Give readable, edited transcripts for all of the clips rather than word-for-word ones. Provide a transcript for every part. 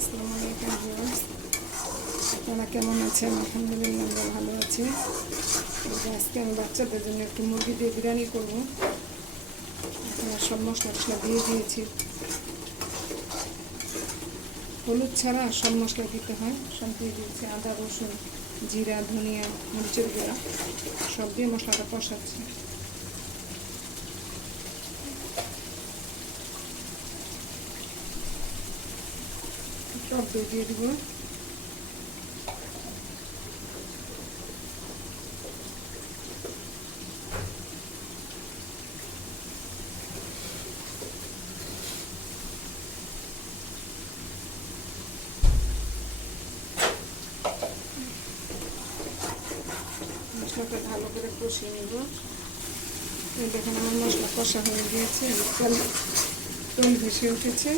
আসসালামু আলাইকুম ভিউয়ার্স, আপনারা কেমন আছেন? আলহামদুলিল্লাহ আমরা ভালো আছি। আজকে আমি বাচ্চাদের জন্য একটু মুরগি দিয়ে বিরিয়ানি করবো। এখানে সব মশলা টশলা দিয়ে দিয়েছি, হলুদ ছাড়া সব মশলা দিতে হয়, সব দিয়ে দিয়েছি। আদা, রসুন, জিরা, ধনিয়া, মরিচের গুঁড়া সব দিয়ে মশলাটা কষাচ্ছি। টক দই দিয়ে দিব, মশলাটা ভালো করে কষিয়ে নেব। দেখুন আমার মশলা কষা হয়ে গিয়েছে, তেল ভেসে উঠেছে।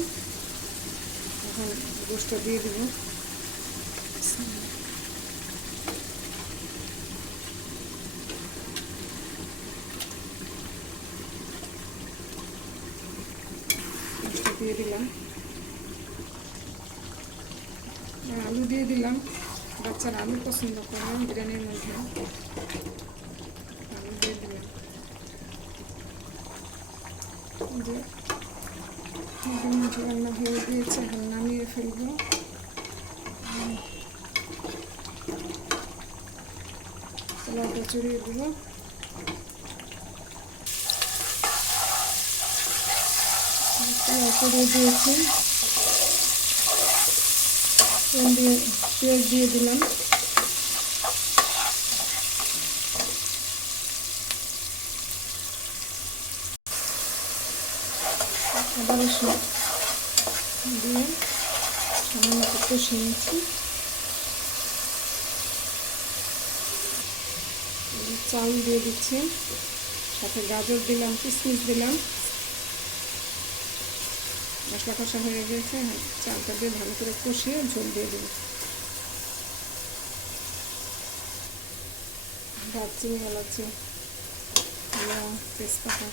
এখন গোশত দিয়ে দিব। গোশত দিয়ে দিলাম, আলু দিয়ে দিলাম। বাচ্চারা আলু পছন্দ করে বিরিয়ানির মধ্যে, আলু দিয়ে দিলাম। রান্না হয়ে গিয়েছে, এখন নামিয়ে ফেলবো। পোলাওটা চড়িয়ে দেবো। পোলাও চড়িয়ে দিয়েছি, পেঁয়াজ দিয়ে দিলাম। আদা রসুন দিয়ে সামান্য একটু কষিয়ে নিচ্ছি। চাল দিয়ে দিচ্ছি, সাথে গাজর দিলাম, কিশমিশ দিলাম। মশলা কষা হয়ে গেছে, চালটা দিয়ে ভালো করে কষিয়ে ঝোল দিয়ে দেবো। দারচিনি, এলাচি, তেজপাতা